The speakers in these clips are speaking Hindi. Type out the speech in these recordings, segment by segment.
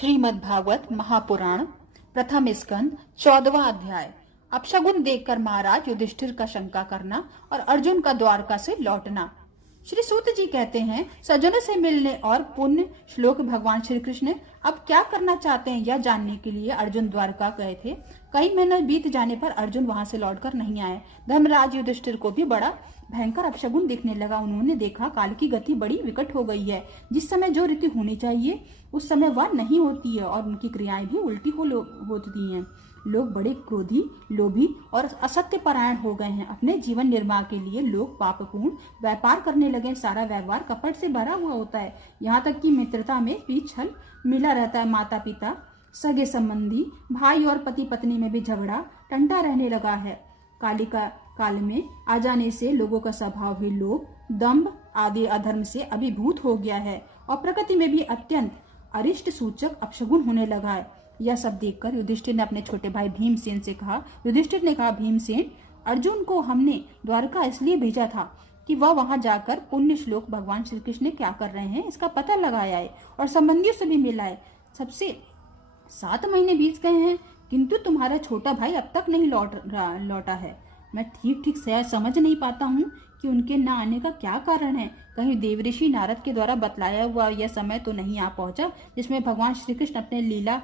श्रीमद् भागवत महापुराण प्रथम स्कंद 14वां अध्याय। अपशगुन देखकर महाराज युधिष्ठिर का शंका करना और अर्जुन का द्वारका से लौटना। श्री सूत जी कहते हैं, सज्जनों से मिलने और पुण्य श्लोक भगवान श्री कृष्ण अब क्या करना चाहते हैं यह जानने के लिए अर्जुन द्वारका गए थे। कई महीने बीत जाने पर अर्जुन वहां से लौटकर नहीं आए। धर्मराज युधिष्ठिर को भी बड़ा भयंकर अपशगुन दिखने लगा। उन्होंने देखा काल की गति बड़ी विकट हो गई है। जिस समय जो रीति होनी चाहिए उस समय वह नहीं होती है और उनकी क्रियाएं भी उल्टी होती हैं। लोग बड़े क्रोधी, लोभी और असत्य परायण हो गए हैं। अपने जीवन निर्वाह के लिए लोग पापपूर्ण व्यापार करने लगे। सारा व्यवहार कपट से भरा हुआ होता है। यहाँ तक कि मित्रता में भी छल मिला रहता है। माता पिता, सगे संबंधी, भाई और पति पत्नी में भी झगड़ा टंटा रहने लगा है। कालिका काल में आ जाने से लोगों का स्वभाव भी लोभ, दंभ आदि अधर्म से अभिभूत हो गया है और प्रकृति में भी अत्यंत अरिष्ट सूचक अपशगुन होने लगा है। यह सब देखकर युधिष्ठिर ने अपने छोटे भाई भीमसेन से कहा। युधिष्ठिर ने कहा, भीमसेन, अर्जुन को हमने द्वारका इसलिए भेजा था कि वह वहां जाकर पुण्य श्लोक भगवान श्री कृष्ण क्या कर रहे हैं इसका पता लगाया है और संबंधियों से भी मिला है। सबसे 7 महीने बीत गए हैं किंतु तुम्हारा छोटा भाई अब तक नहीं लौटा है। मैं ठीक से समझ नहीं पाता हूँ कि उनके न आने का क्या कारण है। कहीं देवऋषि नारद के द्वारा बतलाया हुआ यह समय तो नहीं आ पहुंचा जिसमें भगवान श्री कृष्ण अपने लीला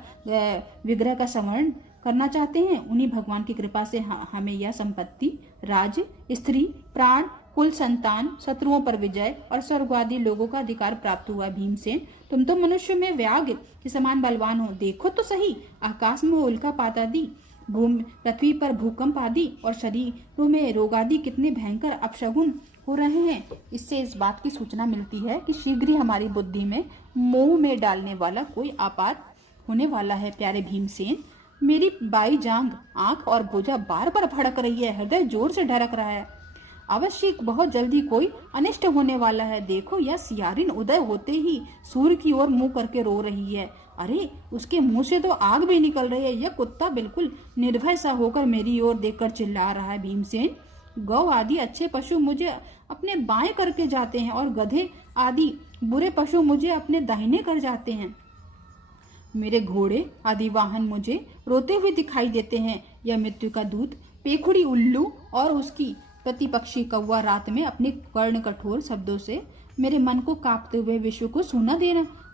विग्रह का स्मरण करना चाहते हैं। उन्हीं भगवान की कृपा से हमें यह संपत्ति, राज, स्त्री, प्राण, कुल संतान, शत्रुओं पर विजय और स्वर्ग आदि लोगों का अधिकार प्राप्त हुआ। भीमसेन, तुम तो मनुष्य में व्याघ्र के समान बलवान हो। देखो तो सही, आकाश में उल्कापात आदि, पृथ्वी पर भूकंप आदि और शरीरों में रोग आदि कितने भयंकर अपशगुन हो रहे हैं। इससे इस बात की सूचना मिलती है कि शीघ्र ही हमारी बुद्धि में मोह में डालने वाला कोई आपात होने वाला है। प्यारे भीमसेन, मेरी बाई जांग, आंख और भुजा बार बार भड़क रही है। हृदय जोर से धड़क रहा है। अवश्य बहुत जल्दी कोई अनिष्ट होने वाला है। देखो, यह सियारिन उदय होते ही सूर्य की ओर मुंह करके रो रही है। अरे, उसके मुंह से तो आग भी निकल रही है। यह कुत्ता बिल्कुल निर्भय सा होकर मेरी ओर देखकर चिल्ला रहा है। भीमसेन, गौ आदि अच्छे पशु मुझे अपने बाएं करके जाते हैं और गधे आदि बुरे पशु मुझे अपने दाहिने कर जाते हैं। मेरे घोड़े आदि वाहन मुझे रोते हुए दिखाई देते हैं। यह मृत्यु का दूत पेखुड़ी उल्लू और उसकी प्रतिपक्षी कौवा रात में अपने कर्ण कठोर शब्दों से मेरे मन को कांपते हुए विश्व को सूना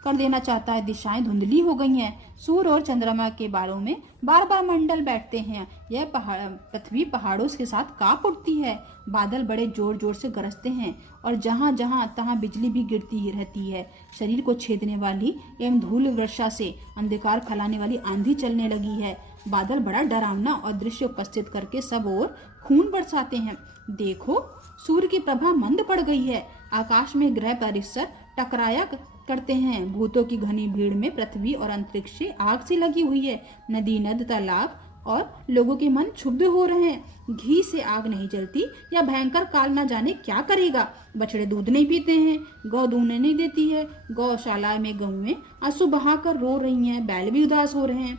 कर देना चाहता है। दिशाएं धुंधली हो गई हैं। सूर्य और चंद्रमा के बारों में बार बार मंडल बैठते हैं। यह पृथ्वी पहाड़ों के साथ कांप उठती है। बादल बड़े जोर जोर से गरजते हैं और जहां जहां तहां बिजली भी गिरती ही रहती है। शरीर को छेदने वाली एवं धूल वर्षा से अंधकार फैलाने वाली आंधी चलने लगी है। बादल बड़ा डरावना और दृश्य उपस्थित करके सब ओर खून बरसाते हैं। देखो, सूर्य की प्रभा मंद पड़ गई है। आकाश में ग्रह परिसर टकराया करते हैं। भूतों की घनी भीड़ में पृथ्वी और अंतरिक्ष से आग से लगी हुई है। नदी, नद, तालाब और लोगों के मन क्षुब्ध हो रहे हैं। घी से आग नहीं जलती। या भयंकर काल न जाने क्या करेगा। बछड़े दूध नहीं पीते हैं, गौ दूध नहीं देती है। गौशाला में गौएं आंसू बहाकर रो रही हैं। बैल भी उदास हो रहे हैं।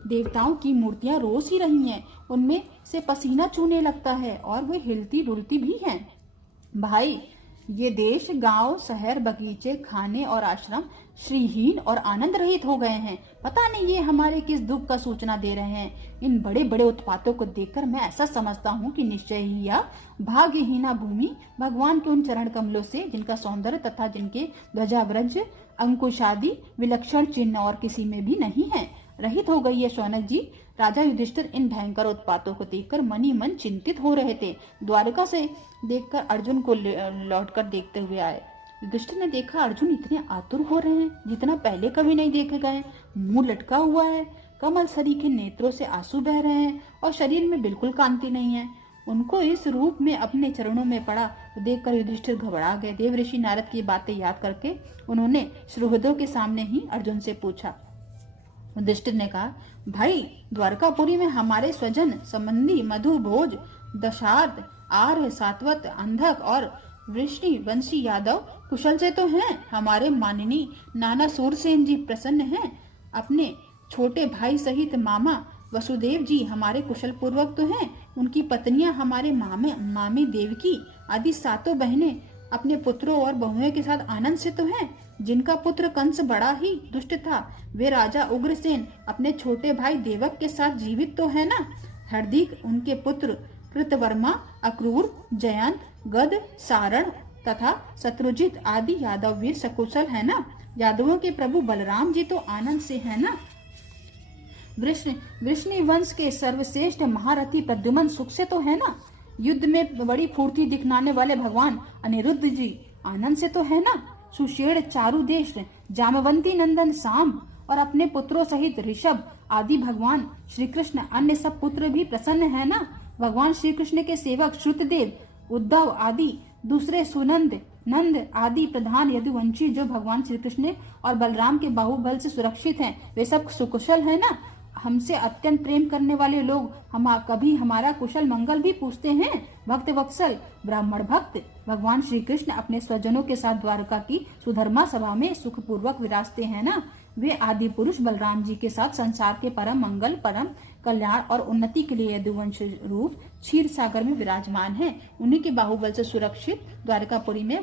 देवताओं की मूर्तियां रोज ही रही हैं। उनमें से पसीना चूने लगता है और वे हिलती डुलती भी हैं। भाई, ये देश, गांव, शहर, बगीचे, खाने और आश्रम श्रीहीन और आनंद रहित हो गए हैं। पता नहीं ये हमारे किस दुख का सूचना दे रहे हैं। इन बड़े बड़े उत्पातों को देखकर मैं ऐसा समझता हूँ कि निश्चय ही यह भाग्यहीना भूमि भगवान के उन चरण कमलों से, जिनका सौंदर्य तथा जिनके ध्वजाव्रज, अंकुश आदि विलक्षण चिन्ह और किसी में भी नहीं है, रहित हो गई है। शौनक जी, राजा युधिष्ठिर इन भयंकर उत्पातों को देखकर मन ही मन चिंतित हो रहे थे। द्वारका से देखकर अर्जुन को लौटकर देखते हुए आए। युधिष्ठिर ने देखा अर्जुन इतने आतुर हो रहे हैं जितना पहले कभी नहीं देखे गए। मुंह लटका हुआ है, कमल सरी के नेत्रों से आंसू बह रहे हैं और शरीर में बिल्कुल कांति नहीं है। उनको इस रूप में अपने चरणों में पड़ा देखकर युधिष्ठिर घबरा गए। देवऋषि नारद की बातें याद करके उन्होंने सुहृदों के सामने ही अर्जुन से पूछा। युधिष्ठिर ने कहा, भाई, द्वारकापुरी में हमारे स्वजन संबंधी मधु, भोज, दशार्थ, आर्य, सात्वत, अंधक और वृष्णि वंशी यादव कुशल से तो हैं। हमारे माननीय नाना सूरसेन जी प्रसन्न हैं। अपने छोटे भाई सहित मामा वसुदेव जी हमारे कुशल पूर्वक तो हैं। उनकी पत्नियां हमारे मामी देवकी आदि 7 बहनें अपने पुत्रों और बहुओं के साथ आनंद से तो हैं। जिनका पुत्र कंस बड़ा ही दुष्ट था, वे राजा उग्रसेन अपने छोटे भाई देवक के साथ जीवित तो है ना। हरदीक उनके पुत्र कृतवर्मा, अक्रूर, जयंत, गद, सारण तथा शत्रुजित आदि यादव वीर सकुशल है ना। यादवों के प्रभु बलराम जी तो आनंद से है ना। वृष्णि वंश के सर्वश्रेष्ठ महारथी प्रद्युम्न सुख से तो है ना। युद्ध में बड़ी फुर्ती दिखलाने वाले भगवान अनिरुद्ध जी आनंद से तो है ना। सुषेण, चारुदेश, जामवंती नंदन साम और अपने पुत्रों सहित ऋषभ आदि भगवान श्री कृष्ण अन्य सब पुत्र भी प्रसन्न है ना। भगवान श्री कृष्ण के सेवक श्रुतदेव, उद्धव आदि दूसरे सुनंद, नंद आदि प्रधान यदुवंशी जो भगवान श्री कृष्ण और बलराम के बाहुबल से सुरक्षित हैं, वे सब सुकुशल है ना। हमसे अत्यंत प्रेम करने वाले लोग कभी हमारा कुशल मंगल भी पूछते हैं। भक्त वत्सल ब्राह्मण भक्त भगवान श्री कृष्ण अपने स्वजनों के साथ द्वारका की सुधर्मा सभा में सुखपूर्वक विराजते हैं ना। वे आदि पुरुष बलराम जी के साथ संसार के परम मंगल, परम कल्याण और उन्नति के लिए यदुवंश रूप क्षीर सागर में विराजमान हैं। उन्हीं के बाहुबल से सुरक्षित द्वारकापुरी में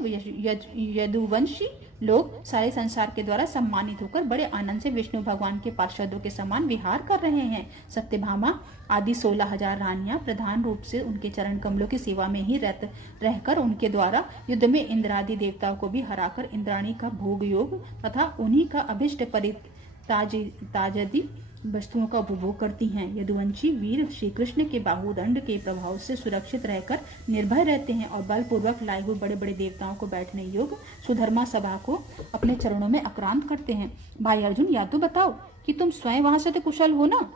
यदुवंशी लोग सारे संसार के द्वारा सम्मानित होकर बड़े आनंद से विष्णु भगवान के पार्षदों के समान विहार कर रहे हैं। सत्यभामा आदि 16,000 रानियां प्रधान रूप से उनके चरण कमलों की सेवा में ही रहकर उनके द्वारा युद्ध में इंद्रादि देवताओं को भी हराकर इंद्राणी का भोग योग तथा उन्हीं का अभिष्ट ताजदी वस्तुओं का उपभोग करती हैं। यदुवंशी वीर श्री कृष्ण के बाहुदंड के प्रभाव से सुरक्षित रहकर निर्भय रहते हैं और बलपूर्वक लाए हुए बड़े बड़े देवताओं को बैठने योग सुधर्मा सभा को अपने चरणों में आक्रांत करते हैं। भाई अर्जुन, या तो बताओ कि तुम स्वयं वहां से तो कुशल हो ना।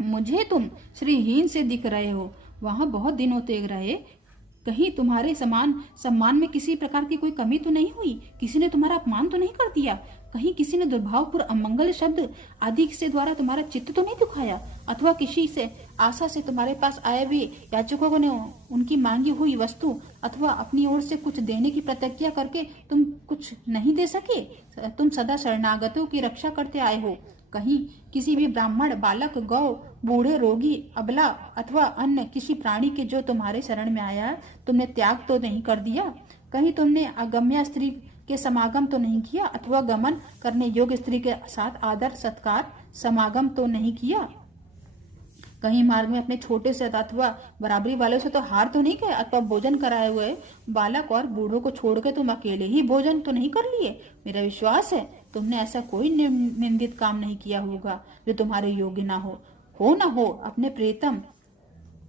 मुझे तुम श्रीहीन से दिख रहे हो। वहां बहुत दिनों तक रहे, कहीं तुम्हारे सम्मान में किसी प्रकार की कोई कमी तो नहीं हुई? किसी ने तुम्हारा अपमान तो नहीं कर दिया? कहीं किसी ने दुर्भावपूर्ण अमंगल शब्द आदि से द्वारा तुम्हारा चित्त तो नहीं दुखाया? अथवा किसी से आशा से तुम्हारे पास आए हुए याचकों ने उनकी मांगी हुई वस्तु अथवा अपनी ओर से कुछ देने की प्रतिज्ञा करके तुम कुछ नहीं दे सके? तुम सदा शरणागतों की रक्षा करते आए हो। कहीं किसी भी ब्राह्मण, बालक, गौ, बूढ़े, रोगी, अबला अथवा अन्य किसी प्राणी के जो तुम्हारे शरण में आया है तुमने त्याग तो नहीं कर दिया? कहीं तुमने अगम्या स्त्री के समागम तो नहीं किया अथवा गमन करने योग्य स्त्री के साथ आदर सत्कार समागम तो नहीं किया? कहीं मार्ग में अपने छोटे से अथवा बराबरी वालों से तो हार तो नहीं गए अथवा भोजन कराए हुए बालक और बूढ़ों को छोड़कर तुम अकेले ही भोजन तो नहीं कर लिए? मेरा विश्वास है तुमने ऐसा कोई निंदित काम नहीं किया होगा जो तुम्हारे योग्य ना हो ना हो। अपने प्रीतम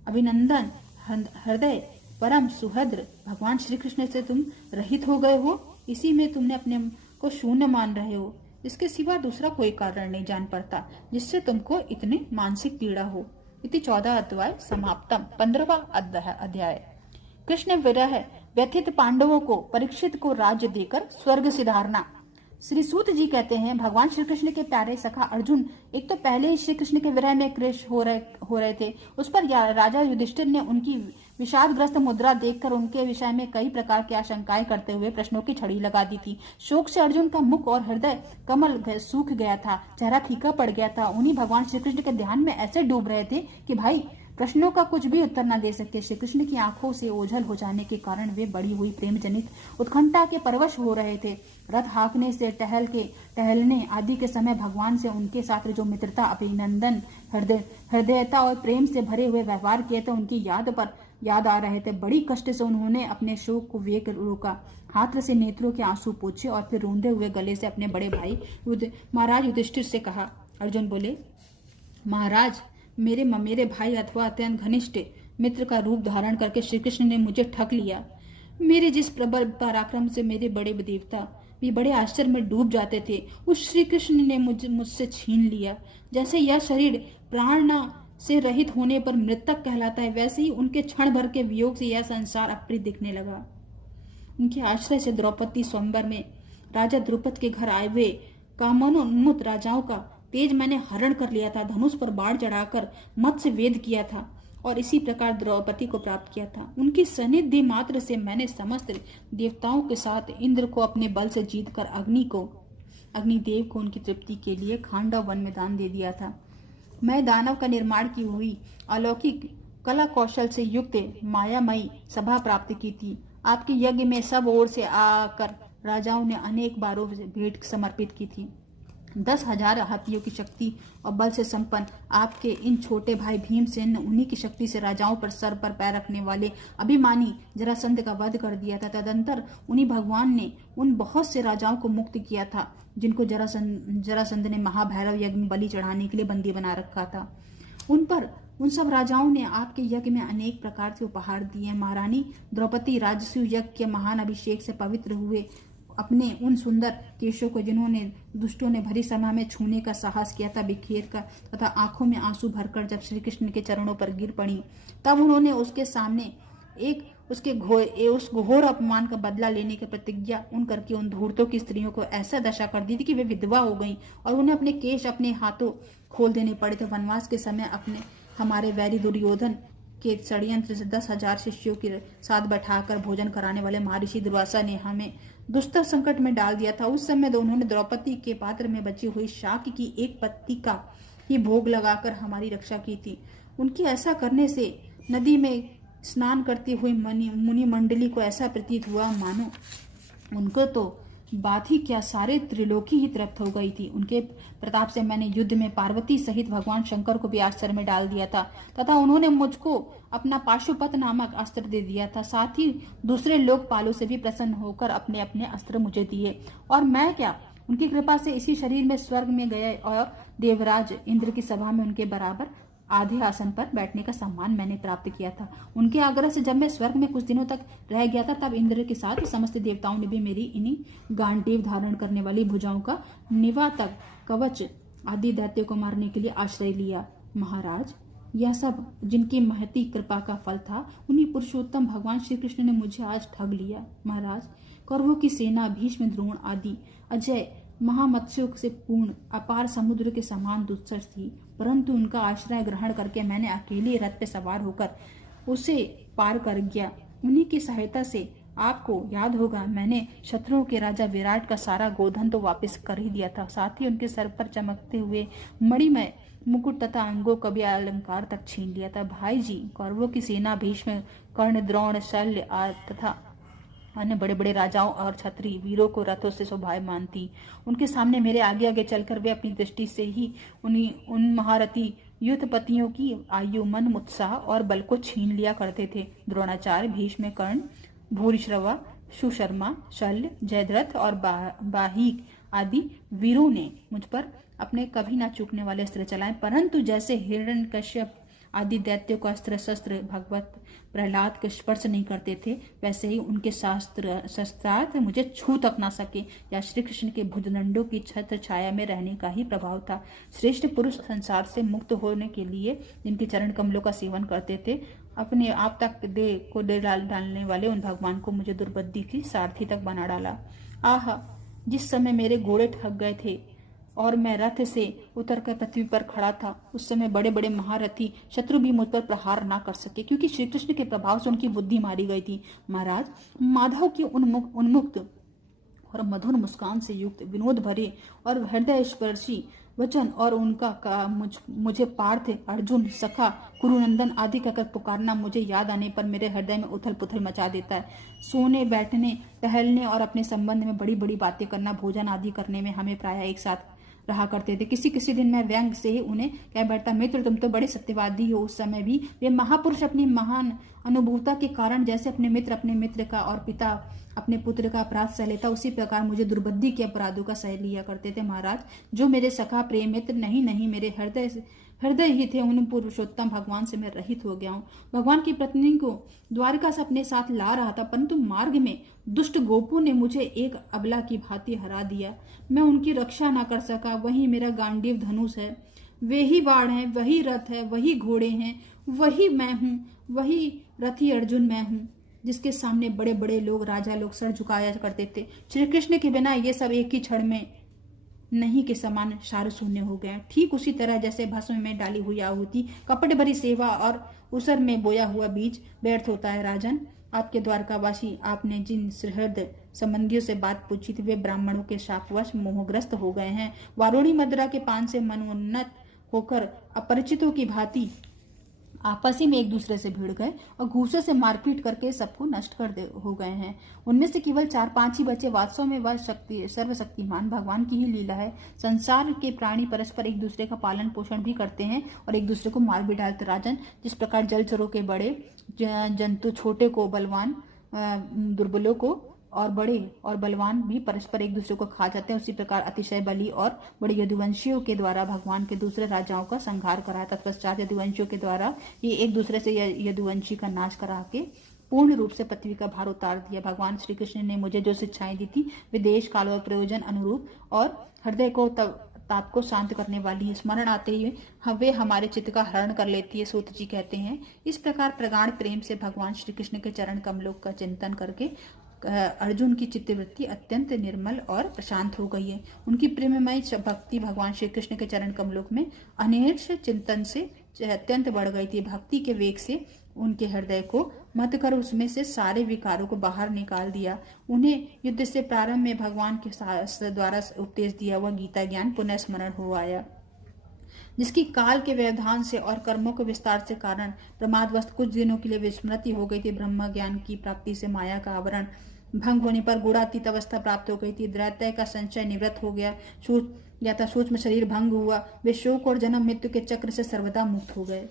अभिनंदन हृदय परम सुहृद भगवान श्री कृष्ण से तुम रहित हो गए हो। इसी में तुमने अपने को शून्य मान रहे हो। इसके सिवा दूसरा कोई कारण नहीं जान पड़ता जिससे तुमको इतनी मानसिक पीड़ा हो। इति 14 अध्याय समाप्तम। 15वां अध्याय। कृष्ण विरह व्यथित पांडवों को परीक्षित को राज्य देकर स्वर्ग सिधारना। श्री सूत जी कहते हैं, भगवान श्री कृष्ण के प्यारे सखा अर्जुन एक तो पहले ही श्री कृष्ण के विरह में क्लेश हो रहे थे। उस पर राजा युधिष्ठिर ने उनकी विषादग्रस्त मुद्रा देखकर उनके विषय में कई प्रकार की आशंकाएं करते हुए प्रश्नों की छड़ी लगा दी थी। शोक से अर्जुन का मुख और हृदय कमल सूख गया था, चेहरा फीका पड़ गया था। उन्हीं भगवान श्री कृष्ण के ध्यान में ऐसे डूब रहे थे कि भाई प्रश्नों का कुछ भी उत्तर न दे सके। श्री कृष्ण की आंखों से ओझल हो जाने के कारण वे बड़ी हुई प्रेम जनित उत्कंठा के परवश हो रहे थे। रथ हाँकने से टहलने आदि के समय भगवान से उनके साथ जो मित्रता, अभिनंदन, हृदयता और प्रेम से भरे हुए व्यवहार किए थे उनकी याद आ रहे थे। बड़ी कष्ट से उन्होंने अपने शोक को वेग रोका, हाथ से नेत्रों के आंसू पोंछे और फिर रोंदे हुए गले से अपने बड़े भाई महाराज युधिष्ठिर से कहा। अर्जुन बोले, महाराज मेरे भाई अथवा अत्यंत घनिष्ठ मित्र का रूप धारण करके श्री कृष्ण ने मुझे ठग लिया। मेरे जिस प्रबल पराक्रम से मेरे बड़े देवता भी बड़े आश्चर्य में डूब जाते थे, उस श्री कृष्ण ने मुझसे छीन लिया। जैसे यह शरीर प्राण से रहित होने पर मृतक कहलाता है, वैसे ही उनके क्षण भर के वियोग से यह संसार अप्रिय दिखने लगा। उनके आश्रय से द्रौपदी स्वयंवर में राजा द्रुपद के घर आए हुए कामोन्मुख राजाओं का तेज मैंने हरण कर लिया था, धनुष पर बाण चढ़ाकर मत्स्य वेद किया था और इसी प्रकार द्रौपदी को प्राप्त किया था। उनकी सनिधि मात्र से मैंने समस्त देवताओं के साथ इंद्र को अपने बल से जीतकर अग्निदेव को उनकी तृप्ति के लिए खांडव वन में दान दे दिया था। मैं दानव का निर्माण की हुई अलौकिक कला कौशल से युक्त मायामयी सभा प्राप्त की थी। आपके यज्ञ में सब ओर से आकर राजाओं ने अनेक बारों भेंट समर्पित की थी। 10,000 हाथियों की शक्ति और बल से संपन्न आपके इन छोटे भाई भीमसेन ने उन्हीं की शक्ति से राजाओं पर सर पर पैर रखने वाले अभिमानी जरासंध का वध कर दिया था। तदंतर उन्हीं भगवान ने उन बहुत से राजाओं को मुक्त किया था जिनको जरासंध ने महाभैरव यज्ञ में बलि चढ़ाने के लिए बंदी बना रखा था। उन सब राजाओं ने आपके यज्ञ में अनेक प्रकार से उपहार दिए। महारानी द्रौपदी राजसूय यज्ञ के महान अभिषेक से पवित्र हुए अपने उन सुंदर केशों को जिन्होंने दुष्टों ने भरी सभा में छूने का साहस किया था बिखेर कर तथा आंखों में आंसू भरकर जब श्री कृष्ण के चरणों पर गिर पड़ी, तब उन्होंने उसके सामने उस घोर अपमान का बदला लेने की प्रतिज्ञा उन करके उन धूर्तों की स्त्रियों को ऐसा दशा कर दी थी कि वे विधवा हो गईं और उन्हें अपने केश अपने हाथों खोल देने पड़े थे। वनवास के समय अपने हमारे वैरी दुर्योधन के षड्यंत्र से 10,000 शिष्यों के साथ बैठाकर भोजन कराने वाले महर्षि दुर्वासा ने हमें दुस्तर संकट में डाल दिया था। उस समय उन्होंने द्रौपदी के पात्र में बची हुई शाक की एक पत्ती का ही भोग लगाकर हमारी रक्षा की थी। उनके ऐसा करने से नदी में स्नान करती हुई मुनि मंडली को ऐसा प्रतीत हुआ मानो उनको तो बात ही क्या सारे त्रिलोकी ही तृप्त हो गई थी। उनके प्रताप से मैंने युद्ध में पार्वती सहित भगवान शंकर को भी आश्चर्य में डाल दिया था तथा उन्होंने मुझको अपना पाशुपत नामक अस्त्र दे दिया था। साथ ही दूसरे लोकपालों से भी प्रसन्न होकर अपने अपने अस्त्र मुझे दिए और मैं क्या उनकी कृपा से इसी शरीर में स्वर्ग में गए और देवराज इंद्र की सभा में उनके बराबर आधे आसन पर बैठने का सम्मान मैंने प्राप्त किया था। उनके आग्रह से जब मैं स्वर्ग में कुछ दिनों तक रह गया था तब इंद्र के साथ समस्त देवताओं ने भी मेरी इन्हीं गांडीव धारण करने वाली भुजाओं का निवातक कवच आदि दैत्यों को मारने के लिए आश्रय लिया। महाराज, यह सब जिनकी महती कृपा का फल था, उन्हीं पुरुषोत्तम भगवान श्री कृष्ण ने मुझे आज ठग लिया। महाराज, कौरवों की सेना भीष्म, द्रोण आदि अजय महामत्स्यों से पूर्ण अपार समुद्र के समान दुस्सह थी, परंतु उनका आश्रय ग्रहण करके मैंने अकेले रथ पे सवार होकर उसे पार कर गया। उन्हीं की सहायता से आपको याद होगा मैंने शत्रुओं के राजा विराट का सारा गोधन तो वापस कर ही दिया था, साथ ही उनके सर पर चमकते हुए मणिमय मुकुट तथा अंगों का भी अलंकार तक छीन लिया था। भाई जी, कौरवों की सेना भीष्म, कर्ण, द्रोण, शल्य तथा अन्य बड़े बड़े राजाओं और क्षत्रिय वीरों को रथों से शोभायमान थी। उनके सामने मेरे आगे आगे चलकर वे अपनी दृष्टि से ही उन महारथी युद्धपतियों की आयु, मन, उत्साह और बल को छीन लिया करते थे। द्रोणाचार्य, भीष्म, कर्ण, भूरिश्रवा, सुशर्मा, शल्य, जयद्रथ और बाहीक आदि वीरों ने मुझ पर अपने कभी न चूकने वाले अस्त्र चलाए, परंतु जैसे हिरण्यकश्यप आदि दैत्यों का अस्त्र शस्त्र भगवत प्रहलाद के स्पर्श नहीं करते थे, वैसे ही उनके शस्त्रास्त्र मुझे छू तक ना सके। या श्री कृष्ण के भुजदंडों की छत्र छाया में रहने का ही प्रभाव था। श्रेष्ठ पुरुष संसार से मुक्त होने के लिए जिनके चरण कमलों का सेवन करते थे, अपने आप तक दे डालने वाले उन भगवान को मुझे दुर्बुद्धि की सारथी तक बना डाला। आह, जिस समय मेरे घोड़े ठग गए थे और मैं रथ से उतरकर पृथ्वी पर खड़ा था, उस समय बड़े बड़े महारथी शत्रु भी मुझ पर प्रहार ना कर सके, क्योंकि श्री कृष्ण के प्रभाव से उनकी बुद्धि मारी गई थी। महाराज, माधव की उन्मुक्त और मधुर मुस्कान से युक्त विनोद भरे और हृदय स्पर्शी वचन और उनका मुझे पार्थ, अर्जुन, सखा, कुरुनंदन आदि कहकर पुकारना मुझे याद आने पर मेरे हृदय में उथल पुथल मचा देता है। सोने, बैठने, टहलने और अपने संबंध में बड़ी बड़ी बातें करना, भोजन आदि करने में हमें प्रायः एक साथ रहा करते थे। किसी किसी दिन मैं व्यंग से ही उन्हें कह बैठता, मित्र तुम तो बड़े सत्यवादी हो। उस समय भी वे महापुरुष अपनी महान अनुभूता के कारण जैसे अपने मित्र का और पिता अपने पुत्र का अपराध सह लेता, उसी प्रकार मुझे दुर्बुद्धि के अपराधों का सह लिया करते थे। महाराज, जो मेरे सखा, प्रेम मित्र नहीं मेरे हृदय ही थे, उन पुरुषोत्तम भगवान से मैं रहित हो गया हूँ। भगवान की पत्नी को द्वारका से अपने साथ ला रहा था, परंतु मार्ग में दुष्ट गोपों ने मुझे एक अबला की भांति हरा दिया। मैं उनकी रक्षा ना कर सका। वही मेरा गांडीव धनुष है, वे ही बाण है, वही रथ है, वही घोड़े हैं, वही मैं हूँ, वही रथी अर्जुन मैं हूँ, जिसके सामने बड़े बड़े लोग, राजा लोग सर झुकाया करते थे। श्री कृष्ण के बिना ये सब एक ही क्षण में नहीं के समान सार शून्य हो गए। ठीक उसी तरह जैसे भस्म में डाली हुई आहुति, कपट भरी सेवा और उसर में बोया हुआ बीज व्यर्थ होता है। राजन, आपके द्वारकावासी, आपने जिन सुहृद संबंधियों से बात पूछी थी, वे ब्राह्मणों के शापवश मोहग्रस्त हो गए हैं। वारुणी मदरा के पान से मनोन्नत होकर अपरिचितों की भांति आपस ही में एक दूसरे से भिड़ गए और घूसे से मारपीट करके सबको नष्ट हो गए हैं। उनमें से केवल 4-5 ही बचे। वास्तव में वह सर्वशक्तिमान भगवान की ही लीला है। संसार के प्राणी परस्पर एक दूसरे का पालन पोषण भी करते हैं और एक दूसरे को मार भी डालते। राजन, जिस प्रकार जलचरों के बड़े जंतु छोटे को, बलवान दुर्बलों को और बड़े और बलवान भी परस्पर एक दूसरे को खा जाते हैं, उसी प्रकार अतिशय बली और बड़े यदुवंशियों के द्वारा भगवान के दूसरे राजाओं का संहार कराया। तत्पश्चात यदुवंशियों के द्वारा ये एक दूसरे से यदुवंशी का नाश करा के पूर्ण रूप से पृथ्वी का भार उतार दिया। भगवान श्री कृष्ण ने मुझे जो शिक्षाएं दी थी वे देश काल और प्रयोजन अनुरूप और हृदय को ताप को शांत करने वाली है। स्मरण आते ही वे हमारे चित्त का हरण कर लेती है। सूत जी कहते हैं, इस प्रकार प्रगाढ़ प्रेम से भगवान श्री कृष्ण के चरण कमलों का चिंतन करके अर्जुन की चित्तवृत्ति अत्यंत निर्मल और प्रशांत हो गई है। उनकी प्रेममय भक्ति भगवान श्री कृष्ण के चरण कमलों में अनिर्ष चिंतन से अत्यंत बढ़ गई थी। भक्ति के वेग से उनके हृदय को मत कर उसमें से सारे विकारों को बाहर निकाल दिया। उन्हें युद्ध से प्रारंभ में भगवान के द्वारा उपदेश दिया हुआ गीता ज्ञान पुनः स्मरण हो आया, जिसकी काल के व्यवधान से और कर्मों के विस्तार से कारण प्रमादवश कुछ दिनों के लिए विस्मृति हो गई थी। ब्रह्म ज्ञान की प्राप्ति से माया का आवरण भंग होने पर गुणातीत अवस्था प्राप्त हो गई थी। दैत्य का संचय निवृत्त हो गया था। सूक्ष्म शरीर भंग हुआ। वे शोक और जन्म मृत्यु के चक्र से सर्वदा मुक्त हो गए।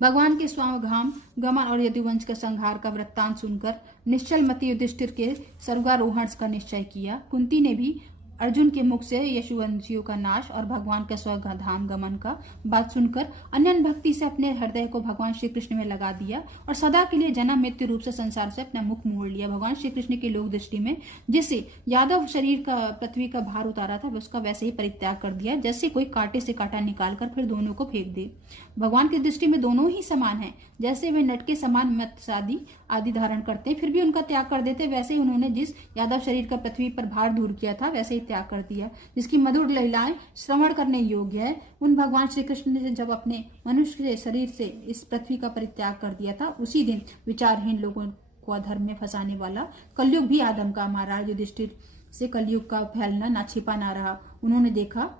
भगवान के स्वावघाम गमन और यदुवंश के संहार का वृत्तांत सुनकर निश्चल मति युधिष्ठिर के स्वर्गारोहण का निश्चय किया। कुंती ने भी अर्जुन के मुख से यशुवंशियों का नाश और भगवान के स्वधाम गमन का बात सुनकर अनन्य भक्ति से अपने हृदय को भगवान श्री कृष्ण में लगा दिया और सदा के लिए जन्म मृत्यु रूप से संसार से अपना मुख मोड़ लिया। भगवान श्री कृष्ण की लोक दृष्टि में जिसे यादव शरीर का पृथ्वी का भार उतारा था, उसका वैसे ही परित्याग कर दिया जैसे कोई कांटे से कांटा निकालकर फिर दोनों को फेंक दे। भगवान की दृष्टि में दोनों ही समान है। जैसे वे नट के समान मत्स्यादि आदि धारण करते हैं फिर भी उनका त्याग कर देते, वैसे ही उन्होंने जिस यादव शरीर का पृथ्वी पर भार दूर किया था वैसे ही त्याग कर दिया। जिसकी मधुर लीलाएं श्रवण करने योग्य है, उन भगवान श्री कृष्ण ने जब अपने मनुष्य के शरीर से इस पृथ्वी का परित्याग कर दिया था, उसी दिन विचारहीन लोगों को अधर्म में फंसाने वाला कलयुग भी आदम का महाराज युधिष्ठिर से कलयुग का फैलना ना छिपा ना रहा। उन्होंने देखा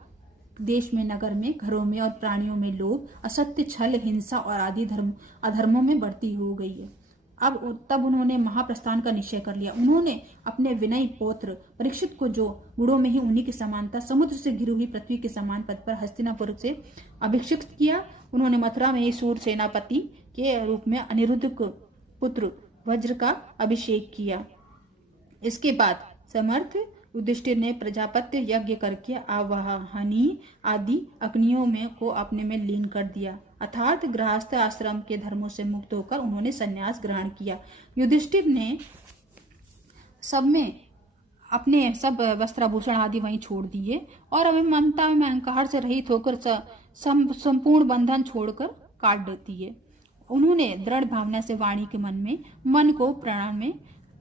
देश में, नगर में, घरों में और प्राणियों में लोभ, असत्य, छल, हिंसा और आदि अधर्मों में बढ़ती हो गई है। तब उन्होंने महाप्रस्थान का निश्चय कर लिया। उन्होंने अपने विनयी पौत्र परीक्षित को, जो गुणों में ही उन्हीं की समानता, समुद्र से घिरी हुई पृथ्वी के समान पद पर हस्तिनापुर से अभिषिक्त किया। उन्होंने मथुरा में सूर सेनापति के रूप में अनिरुद्ध पुत्र वज्र का अभिषेक किया। इसके बाद समर्थ युधिष्ठिर ने प्रजापत्य यज्ञ करके आवाहनी आदि अग्नियों में को अपने में लीन कर दिया, अर्थात गृहस्थ आश्रम के धर्मों से मुक्त होकर उन्होंने संन्यास ग्रहण किया। युधिष्ठिर ने सब में अपने सब वस्त्राभूषण आदि वहीं छोड़ दिए और अभिमानता में अहंकार से रहित होकर संपूर्ण बंधन छोड़कर काट दिए। उन्होंने दृढ़ भावना से वाणी के मन को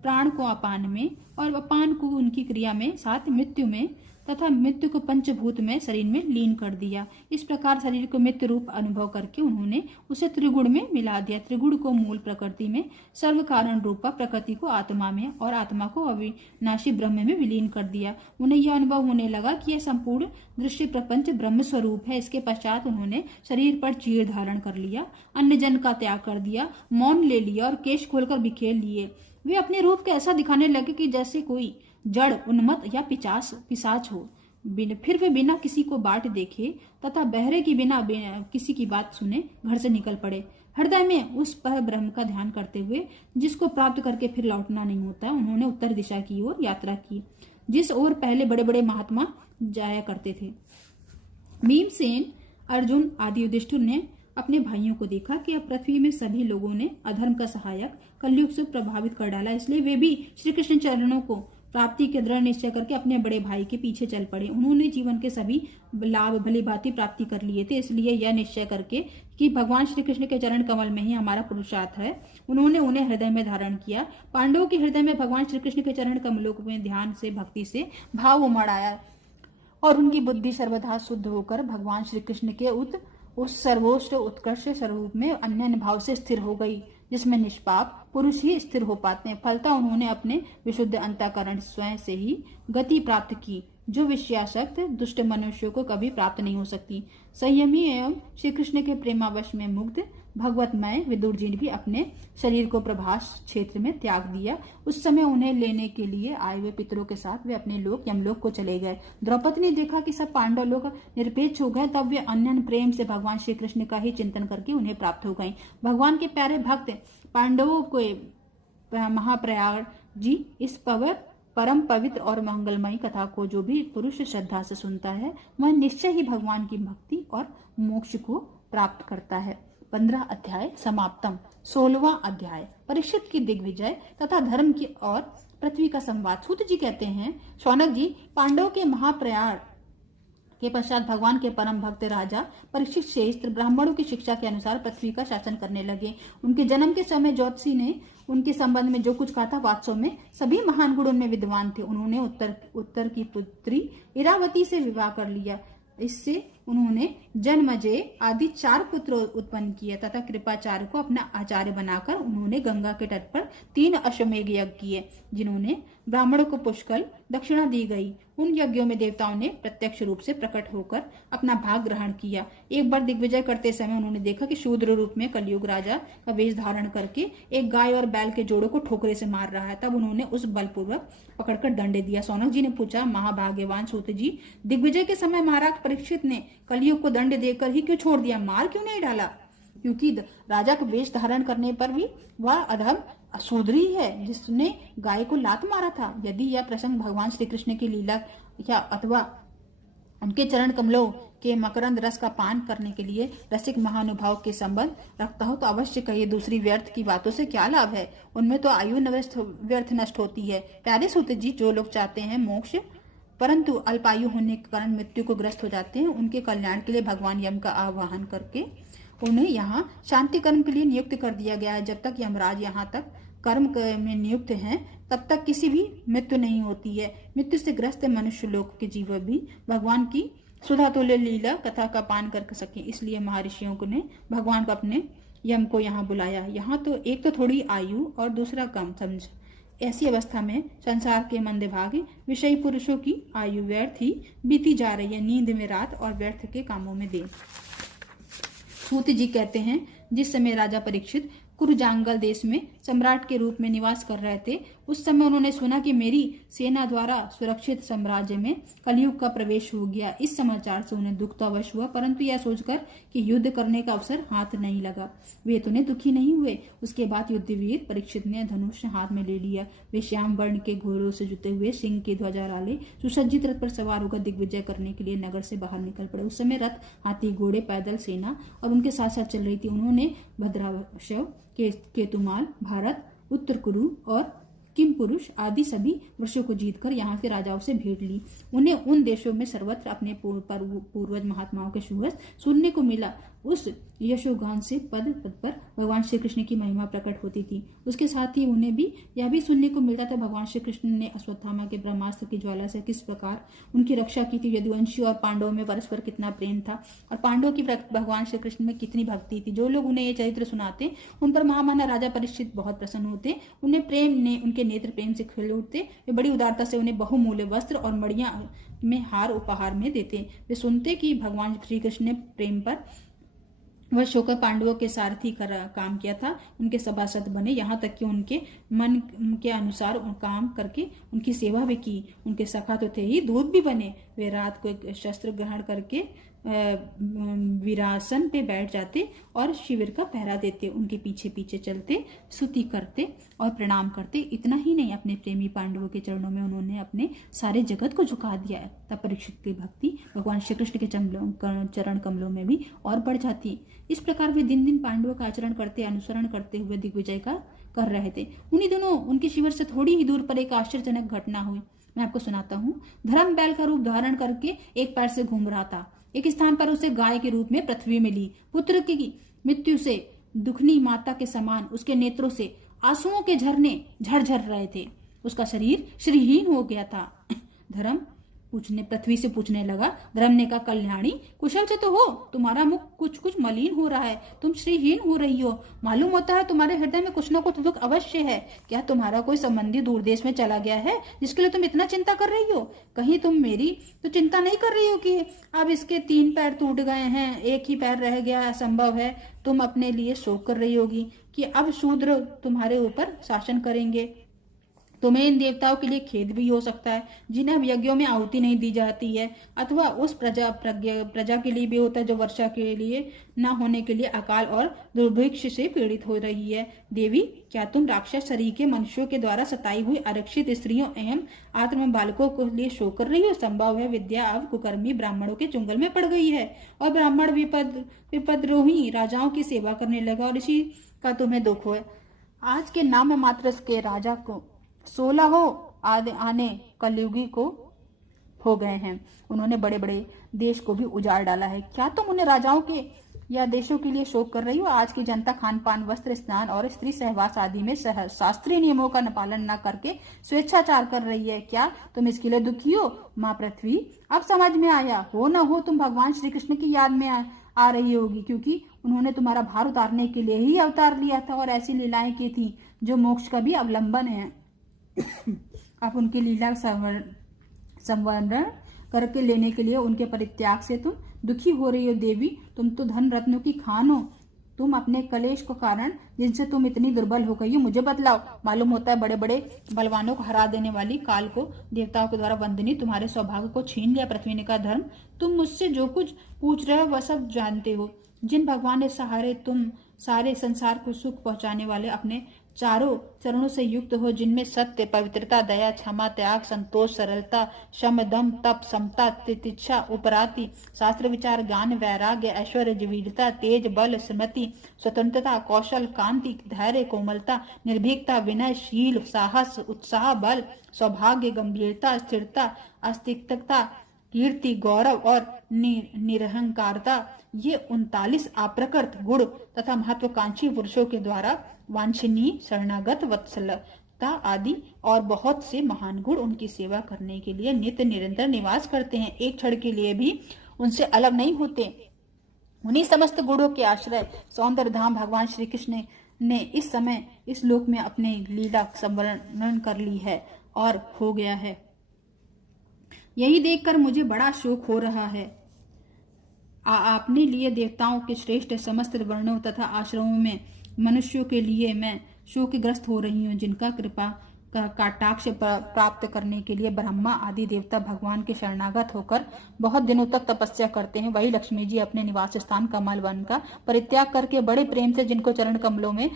प्राण को अपान में और अपान को उनकी क्रिया में, साथ मृत्यु में तथा मृत्यु को पंचभूत में शरीर में लीन कर दिया। इस प्रकार शरीर को मृत्यु रूप अनुभव करके उन्होंने उसे त्रिगुण में मिला दिया। त्रिगुण को मूल प्रकृति में, सर्व कारण रूपा प्रकृति को आत्मा में और आत्मा को अविनाशी ब्रह्म में विलीन कर दिया। उन्हें यह अनुभव होने लगा कि यह संपूर्ण दृश्य प्रपंच ब्रह्म स्वरूप है। इसके पश्चात उन्होंने शरीर पर चीर धारण कर लिया, अन्य जन का त्याग कर दिया, मौन ले लिया और केश खोलकर बिखेर लिए। वे अपने रूप को ऐसा दिखाने लगे कि जैसे कोई जड़, उन्मत्त या पिशाच हो। फिर वे बिना किसी को बाट देखे तथा बहरे की बिना किसी की बात सुने घर से निकल पड़े। हृदय में उस पर ब्रह्म का ध्यान करते हुए, जिसको प्राप्त करके फिर लौटना नहीं होता, उन्होंने उत्तर दिशा की ओर यात्रा की, जिस ओर पहले बड़े बड़े महात्मा जाया करते थे। भीमसेन, अर्जुन आदि युधिष्ठिर ने अपने भाइयों को देखा कि अब पृथ्वी में सभी लोगों ने अधर्म का सहायक कलयुग से प्रभावित कर डाला, इसलिए वे भी श्री कृष्ण चरणों को प्राप्ति के दृढ़ निश्चय करके अपने बड़े भाई के पीछे चल पड़े। उन्होंने जीवन के सभी लाभ भली भांति प्राप्ति कर लिए थे, इसलिए यह निश्चय करके कि भगवान श्री कृष्ण के चरण कमल में ही हमारा पुरुषार्थ है, उन्होंने उन्हें हृदय में धारण किया। पांडवों के हृदय में भगवान श्री कृष्ण के चरण कमलों में ध्यान से, भक्ति से भाव उमड़ आया और उनकी बुद्धि सर्वथा शुद्ध होकर भगवान श्री कृष्ण के उस सर्वोच्च उत्कृष्ट स्वरूप में अन्य भाव से स्थिर हो गई, जिसमें निष्पाप पुरुष ही स्थिर हो पाते हैं। फलतः उन्होंने अपने विशुद्ध अंतःकरण स्वयं से ही गति प्राप्त की। जो विषयासक्त दुष्ट मनुष्यों को कभी प्राप्त नहीं हो सकती। संयमी एवं श्री कृष्ण के प्रेमावश में मुग्ध भगवतमय विदुर जी ने भी अपने शरीर को प्रभास क्षेत्र में त्याग दिया। उस समय उन्हें लेने के लिए आए हुए पितरों के साथ वे अपने लोक यमलोक को चले गए। द्रौपदी ने देखा कि सब पांडव लोग निरपेक्ष हो गए, तब वे अन्य प्रेम से भगवान श्री कृष्ण का ही चिंतन करके उन्हें प्राप्त हो गई। भगवान के प्यारे भक्त पांडवों को महाप्रयाग जी इस परम पवित्र और मंगलमयी कथा को जो भी पुरुष श्रद्धा से सुनता है वह निश्चय ही भगवान की भक्ति और मोक्ष को प्राप्त करता है। 15 अध्याय समाप्तम। 16वां अध्याय परीक्षित की दिग्विजय तथा धर्म की और पृथ्वी का संवाद। सूत जी कहते हैं, शौनक जी, पांडवों के महाप्रयाण के पश्चात भगवान के परम भक्त राजा परीक्षित श्रेष्ठ ब्राह्मणों की शिक्षा के अनुसार पृथ्वी का शासन करने लगे। उनके जन्म के समय ज्योतिषी ने उनके संबंध में जो कुछ कहा था वास्तव में सभी महान गुण उनमें विद्वान थे। उन्होंने उत्तर की पुत्री इरावती से विवाह कर लिया। इससे उन्होंने जन्मजय आदि 4 पुत्र उत्पन्न किए तथा कृपाचार्य को अपना आचार्य बनाकर उन्होंने गंगा के तट पर 3 अश्वमेघ यज्ञ किए, जिन्होंने ब्राह्मणों को पुष्कल दक्षिणा दी गई। उन यज्ञों में देवताओं ने प्रत्यक्ष रूप से प्रकट होकर अपना भाग ग्रहण किया। एक बार दिग्विजय करते समय उन्होंने देखा कि शूद्र रूप में कलयुग राजा का वेश धारण करके एक गाय और बैल के जोड़ों को ठोकरे से मार रहा है। तब उन्होंने उस बलपूर्वक पकड़कर दंड दिया। सौनक जी ने पूछा, महाभाग्यवान सूत जी, दिग्विजय के समय महाराज परीक्षित ने कलयुग को दंड देकर ही क्यों छोड़ दिया, मार क्यों नहीं डाला? क्योंकि राजा का वेश धारण करने पर भी वह अधम शूद्र ही है जिसने गाय को लात मारा था। यदि यह प्रसंग भगवान श्री कृष्ण की लीला या अथवा उनके चरण कमलों के मकरंद रस का पान करने के लिए रसिक महानुभाव के संबंध रखता हो तो अवश्य कहिए। दूसरी व्यर्थ की बातों से क्या लाभ है, उनमें तो आयु व्यर्थ नष्ट होती है। प्यारे सूत जी, जो लोग चाहते हैं मोक्ष परंतु अल्पायु होने के कारण मृत्यु को ग्रस्त हो जाते हैं, उनके कल्याण के लिए भगवान यम का आह्वान करके उन्हें यहाँ शांति कर्म के लिए नियुक्त कर दिया गया है। जब तक यमराज यहाँ तक कर्म में नियुक्त हैं तब तक किसी भी मृत्यु नहीं होती है। मृत्यु से ग्रस्त मनुष्य लोक के जीव भी भगवान की सुधा तुल्य लीला कथा का पान कर सके, इसलिए महर्षियों ने भगवान को अपने यम को यहाँ बुलाया। यहाँ तो एक तो थोड़ी आयु और दूसरा कम समझ। ऐसी अवस्था में संसार के मंद भाग विषयी पुरुषों की आयु व्यर्थ ही बीती जा रही है, नींद में रात और व्यर्थ के कामों में दिन। सूत जी कहते हैं, जिस समय राजा परीक्षित कुरुजांगल देश में सम्राट के रूप में निवास कर रहे थे, उस समय उन्होंने सुना कि मेरी सेना द्वारा सुरक्षित साम्राज्य में कलयुग का प्रवेश हो गया। इस समाचार से उन्हें दुख तो अवश्य हुआ, परंतु यह सोचकर कि युद्ध करने का अवसर हाथ नहीं लगा, वे तो ने दुखी नहीं हुए। उसके बाद युद्धवीर परीक्षित ने धनुष हाथ में ले लिया। वे श्याम वर्ण के घोड़ों से जुटे हुए सिंह की ध्वजा डाले सुसज्जित रथ पर सवार होकर दिग्विजय करने के लिए नगर से बाहर निकल पड़े। उस समय रथ, हाथी, घोड़े, पैदल सेना और उनके साथ साथ चल रही थी। उन्होंने भद्रावशव, केतुमाल, भारत, उत्तर कुरु और किम पुरुष आदि सभी वर्षों को जीतकर यहाँ के राजाओं से भेंट ली। उन्हें उन देशों में सर्वत्र अपने पूर्वज महात्माओं के सुहस सुनने को मिला। उस यशोगान से पद पद पर भगवान श्री कृष्ण की महिमा प्रकट होती थी। उसके साथ ही उन्हें भी यह भी सुनने को मिलता था भगवान श्री कृष्ण ने अश्वत्थामा के ब्रह्मास्त्र की ज्वाला से किस प्रकार उनकी रक्षा की थी। यदुवंशी और पांडवों में परस्पर कितना प्रेम था और पांडवों की भगवान श्री कृष्ण में कितनी भक्ति थी। जो लोग उन्हें ये चरित्र सुनाते उन पर महामाना राजा परीक्षित बहुत प्रसन्न होते। उन्हें प्रेम ने उनके नेत्र प्रेम से खिल उठते। वे बड़ी उदारता से उन्हें बहुमूल्य वस्त्र और मड़िया में हार उपहार में देते। वे सुनते कि भगवान श्री कृष्ण ने प्रेम पर वह होकर पांडवों के सारथी कर काम किया था, उनके सभासद बने, यहाँ तक कि उनके मन के अनुसार काम करके उनकी सेवा भी की। उनके सखा तो थे ही, दूत भी बने। वे रात को एक शस्त्र ग्रहण करके वीरासन पे बैठ जाते और शिविर का पहरा देते। उनके पीछे पीछे चलते, स्तुति करते और प्रणाम करते। इतना ही नहीं, अपने प्रेमी पांडवों के चरणों में उन्होंने अपने सारे जगत को झुका दिया। तब परीक्षित की भक्ति भगवान श्री कृष्ण के चरण कमलों में भी और बढ़ जाती। इस प्रकार वे दिन दिन पांडवों का आचरण करते, अनुसरण करते हुए दिग्विजय का कर रहे थे। उन्हीं दिनों उनके शिविर से थोड़ी ही दूर पर एक आश्चर्यजनक घटना हुई, मैं आपको सुनाता हूँ। धर्म बैल का रूप धारण करके एक पैर से घूम रहा था। एक स्थान पर उसे गाय के रूप में पृथ्वी मिली। पुत्र की मृत्यु से दुखनी माता के समान उसके नेत्रों से आंसुओं के झरने झरझर रहे थे। उसका शरीर श्रीहीन हो गया था। धर्म पृथ्वी से पूछने लगा। धर्म ने कहा, कल्याणी कुशल से तो हो, तुम्हारा मुख कुछ कुछ मलिन हो रहा है, तुम श्रीहीन हो रही हो, मालूम होता है तुम्हारे हृदय में कुछ न कुछ दुख अवश्य है। क्या तुम्हारा कोई संबंधी दूर देश में चला गया है जिसके लिए तुम इतना चिंता कर रही हो? कहीं तुम मेरी तो चिंता नहीं कर रही हो कि अब इसके 3 पैर टूट गए हैं, एक ही पैर रह गया, असंभव है। तुम अपने लिए शोक कर रही होगी कि अब शूद्र तुम्हारे ऊपर शासन करेंगे। तुम्हें इन देवताओं के लिए खेद भी हो सकता है जिन्हें अब यज्ञों में आहुति नहीं दी जाती है, अथवा उस प्रजा के लिए भी होता है जो वर्षा के लिए न होने के लिए अकाल और दुर्भिक्ष से पीड़ित हो रही है। देवी, क्या तुम राक्षस शरीर के मनुष्यों के द्वारा सताई हुई आरक्षित स्त्रियों एवं आत्म बालकों के लिए शोक कर रही हो? संभव है विद्या अब कुकर्मी ब्राह्मणों के चुंगल में पड़ गई है और ब्राह्मण विपद्रोही राजाओं की सेवा करने लगा और इसी का तुम्हें दुख हो। आज के नाम मात्र के राजा को 16 आने कलयुगी को हो गए हैं। उन्होंने बड़े बड़े देश को भी उजाड़ डाला है। क्या तुम उन्हें राजाओं के या देशों के लिए शोक कर रही हो? आज की जनता खान पान, वस्त्र, स्नान और स्त्री सहवास आदि में शास्त्रीय नियमों का पालन न करके स्वेच्छाचार कर रही है। क्या तुम इसके लिए दुखी हो? माँ पृथ्वी, अब समझ में आया, हो न हो तुम भगवान श्री कृष्ण की याद में आ रही होगी, क्योंकि उन्होंने तुम्हारा भार उतारने के लिए ही अवतार लिया था और ऐसी लीलाएं की थी जो मोक्ष का भी अवलंबन है। आप उनकी लीला संवर्धन करके लेने के लिए उनके परित्याग से तुम दुखी हो रही हो। देवी, तुम तो धन रत्नों की खान हो, तुम अपने कलेश के कारण जिनसे तुम इतनी दुर्बल हो गई हो, मुझे बतलाओ। मालूम होता है बड़े बड़े बलवानों को हरा देने वाली काल को देवताओं के द्वारा वंदनी तुम्हारे सौभाग्य को छीन लिया। पृथ्वी ने कहा, धर्म, तुम मुझसे जो कुछ पूछ रहे हो वह सब जानते हो। जिन भगवान के सहारे तुम सारे संसार को सुख पहुंचाने वाले अपने चारों चरणों से युक्त हो, जिनमें सत्य, पवित्रता, दया, क्षमा, त्याग, संतोष, सरलता, शम, दम, तप, समता, तितिक्षा, उपराति, शास्त्र विचार, ज्ञान, वैराग्य, ऐश्वर्य, वीरता, तेज, बल, स्मृति, स्वतंत्रता, कौशल, कांति, धैर्य, कोमलता, निर्भीकता, विनय, शील, साहस, उत्साह, बल, सौभाग्य, गंभीरता, स्थिरता, अस्तित्वता, कीर्ति, गौरव और निरहंकारता, ये 39 अप्रकृत गुण तथा महत्वाकांक्षी पुरुषों के द्वारा वांछनीय, शरणागत, वत्सलता आदि और बहुत से महान गुण उनकी सेवा करने के लिए नित्य निरंतर निवास करते हैं, एक क्षण के लिए भी उनसे अलग नहीं होते। उन्हीं समस्त गुणों के आश्रय सौंदर्य धाम भगवान श्री कृष्ण ने इस समय इस लोक में अपने लीला संवर्णन कर ली है और हो गया है। यही देखकर मुझे बड़ा शोक हो रहा है। आपने लिए देवताओं के श्रेष्ठ समस्त वर्णों तथा आश्रमों में मनुष्यों के लिए मैं शोकग्रस्त हो रही हूँ, जिनका कृपा का कटाक्ष प्राप्त करने के लिए ब्रह्मा आदि देवता भगवान के शरणागत होकर बहुत दिनों तक तपस्या करते हैं। वही लक्ष्मी जी अपने निवास स्थान कमल वन का परित्याग करके बड़े प्रेम से जिनको चरण कमलों में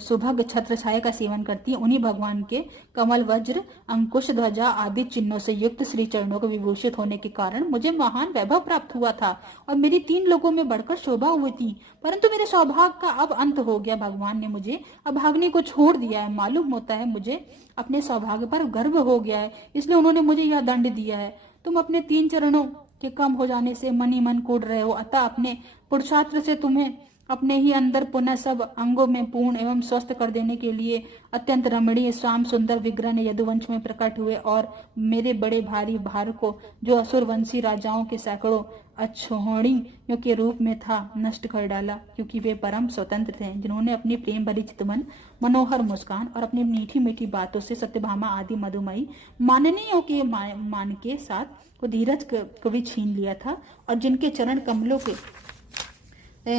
सुभग छत्र छाया का सेवन करती है, उन्हीं भगवान के कमल, वज्र, अंकुश, ध्वजा आदि चिन्हों से युक्त श्री चरणों को विभूषित होने के कारण मुझे महान वैभव प्राप्त हुआ था और मेरी 3 लोगों में बढ़कर शोभा हुई थी। परंतु मेरे सौभाग्य का अब अंत हो गया। भगवान ने मुझे अभाग्नि को छोड़ दिया है। मालूम होता है मुझे अपने सौभाग्य पर गर्व हो गया है, इसलिए उन्होंने मुझे यह दंड दिया है। तुम अपने 3 चरणों के कम हो जाने से मन ही मन कूद रहे हो, अतः अपने पुरुषार्थ से तुम्हें अपने ही अंदर पुनः सब अंगों में पूर्ण एवं स्वस्थ कर देने के लिए अत्यंत रमणीय श्याम सुंदर विग्रह ने यदुवंश में प्रकट हुए और मेरे बड़े भारी भार को, जो असुरवंशी राजाओं के सैकड़ों अक्षौहिणियों के रूप में था, नष्ट कर डाला, क्योंकि वे परम स्वतंत्र थे, जिन्होंने अपनी प्रेम भरी चितमन, मनोहर मुस्कान और अपनी मीठी मीठी बातों से सत्यभामा आदि मधुमयी माननीयों के मान के साथ वो धीरज को भी छीन लिया था और जिनके चरण कमलों के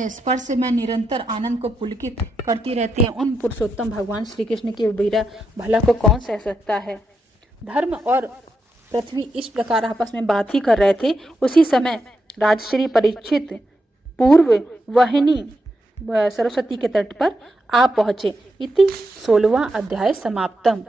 स्पर्श से मैं निरंतर आनंद को पुलकित करती रहती है, उन पुरुषोत्तम भगवान श्री कृष्ण के वीरा भला को कौन सह सकता है। धर्म और पृथ्वी इस प्रकार आपस में बात ही कर रहे थे। उसी समय राजश्री परीक्षित पूर्व वाहिनी सरस्वती के तट पर आ पहुंचे। इति 16वां अध्याय समाप्तम।